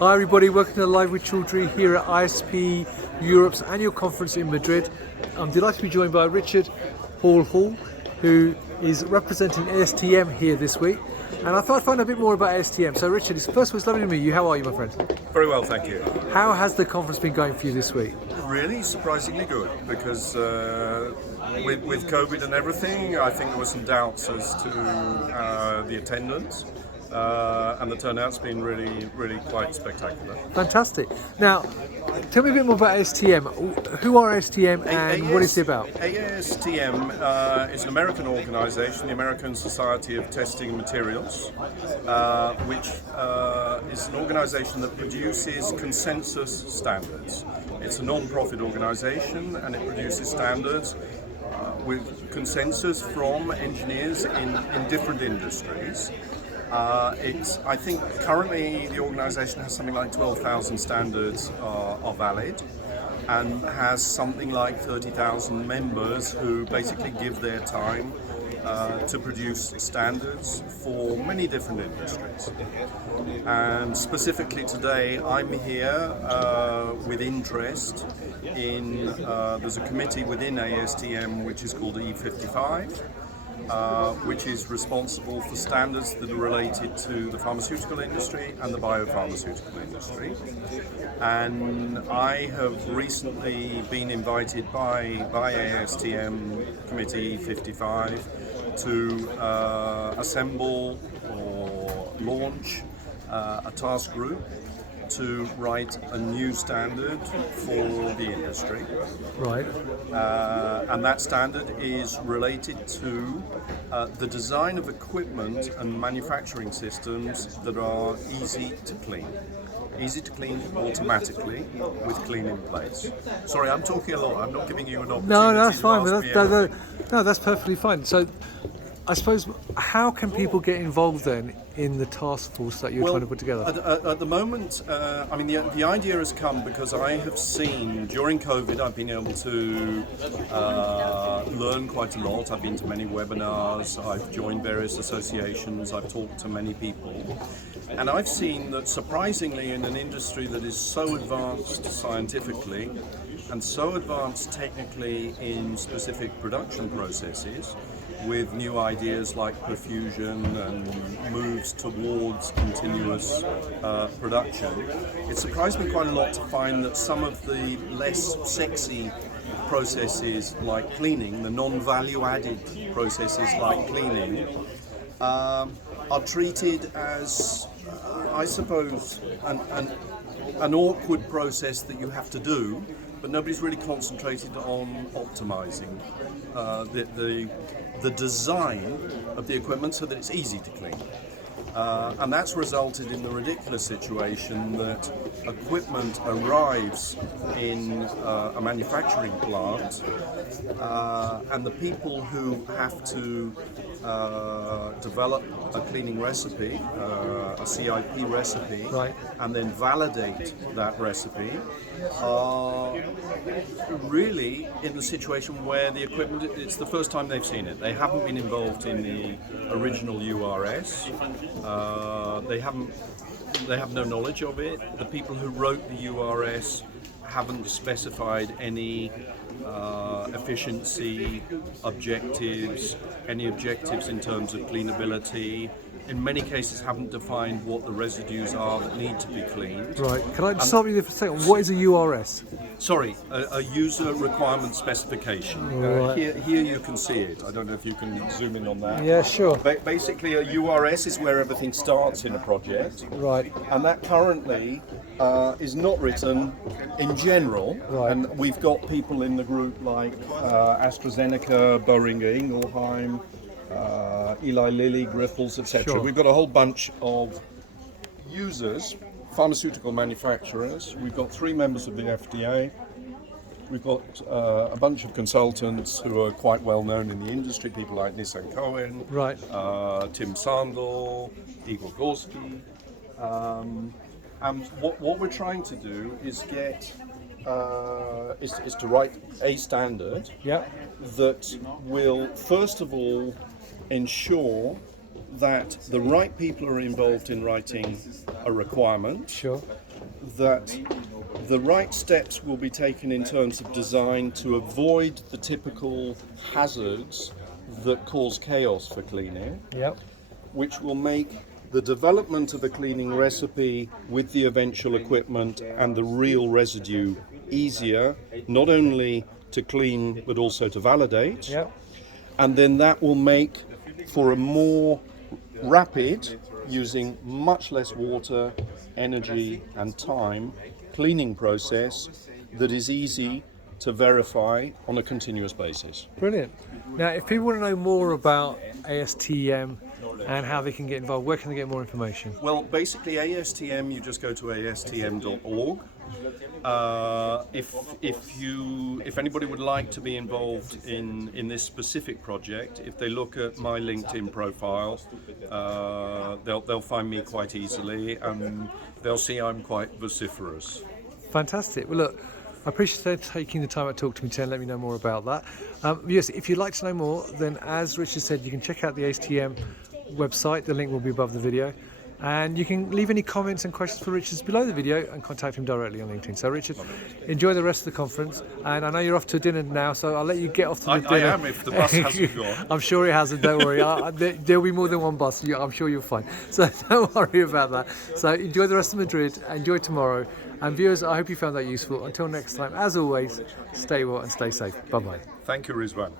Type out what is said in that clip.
Hi everybody, welcome to Live with Children here at ISP Europe's annual conference in Madrid. I'm delighted to be joined by Richard Hall, who is representing ASTM here this week. And I thought I'd find out a bit more about ASTM. So Richard, first of all, it's lovely to meet you. How are you, my friend? Very well, thank you. How has the conference been going for you this week? Really surprisingly good, because with COVID and everything, I think there were some doubts as to the attendance. And the turnout's been really quite spectacular. Fantastic. Now, tell me a bit more about ASTM. Who are ASTM and what is it about? ASTM is an American organisation, the American Society of Testing and Materials, which is an organisation that produces consensus standards. It's a non-profit organisation and it produces standards with consensus from engineers in different industries. I think currently the organisation has something like 12,000 standards are valid and has something like 30,000 members who basically give their time to produce standards for many different industries. And specifically today I'm here with interest in, there's a committee within ASTM which is called E55. Which is responsible for standards that are related to the pharmaceutical industry and the biopharmaceutical industry. And I have recently been invited by ASTM Committee 55 to assemble or launch a task group to write a new standard for the industry. Right. And that standard is related to the design of equipment and manufacturing systems that are easy to clean. Easy to clean automatically with clean in place. Sorry, I'm talking a lot. I'm not giving you an opportunity. No, that's fine. No, that's perfectly fine. So, I suppose, how can people get involved then in the task force that you're trying to put together? At the moment, I mean, the idea has come because I have seen, during COVID, I've been able to learn quite a lot. I've been to many webinars, I've joined various associations, I've talked to many people. And I've seen that surprisingly in an industry that is so advanced scientifically and so advanced technically in specific production processes, with new ideas like perfusion and moves towards continuous production, it surprised me quite a lot to find that some of the less sexy processes like cleaning, the non-value added processes like cleaning, are treated as, I suppose, an awkward process that you have to do, but nobody's really concentrated on optimizing the design of the equipment so that it's easy to clean. And that's resulted in the ridiculous situation that equipment arrives in a manufacturing plant and the people who have to develop a cleaning recipe, a CIP recipe, right, and then validate that recipe are really in the situation where the equipment, it's the first time they've seen it. They haven't been involved in the original URS. They have no knowledge of it. The people who wrote the URS haven't specified any efficiency objectives, any objectives in terms of cleanability. In many cases haven't defined what the residues are that need to be cleaned. Right. Can I just stop you there for a second? What is a URS? Sorry, a user requirement specification. Right. Here you can see it. I don't know if you can zoom in on that. Yeah, sure. Basically, a URS is where everything starts in a project. Right. And that currently is not written in general. Right. And we've got people in the group like AstraZeneca, Boehringer Ingelheim, Eli Lilly, Grifols, etc. Sure. We've got a whole bunch of users, pharmaceutical manufacturers. We've got 3 members of the FDA. We've got a bunch of consultants who are quite well known in the industry, people like Nissan Cohen, right, Tim Sandel, Igor Gorski. And what we're trying to do is get is to write a standard that will first of all ensure that the right people are involved in writing a requirement. Sure. that the right steps will be taken in terms of design to avoid the typical hazards that cause chaos for cleaning, Yep. which will make the development of a cleaning recipe with the eventual equipment and the real residue easier, not only to clean but also to validate. Yep. And then that will make for a more rapid, using much less water, energy and time, cleaning process that is easy to verify on a continuous basis. Brilliant. Now, if people want to know more about ASTM and how they can get involved, where can they get more information? Well, basically ASTM, you just go to astm.org. If anybody would like to be involved in this specific project, if they look at my LinkedIn profile, they'll find me quite easily, and they'll see I'm quite vociferous. Fantastic. Well, look, I appreciate taking the time to talk to me today and let me know more about that. Yes, if you'd like to know more, then as Richard said, you can check out the ASTM website. The link will be above the video. And you can leave any comments and questions for Richard below the video and contact him directly on LinkedIn. So Richard, enjoy the rest of the conference. And I know you're off to dinner now, so I'll let you get off to the dinner. I am, if the bus hasn't gone. I'm sure it hasn't, don't worry. There'll be more than one bus. I'm sure you're fine. So don't worry about that. So enjoy the rest of Madrid, enjoy tomorrow. And viewers, I hope you found that useful. Until next time, as always, stay well and stay safe. Bye-bye. Thank you, Rizwan.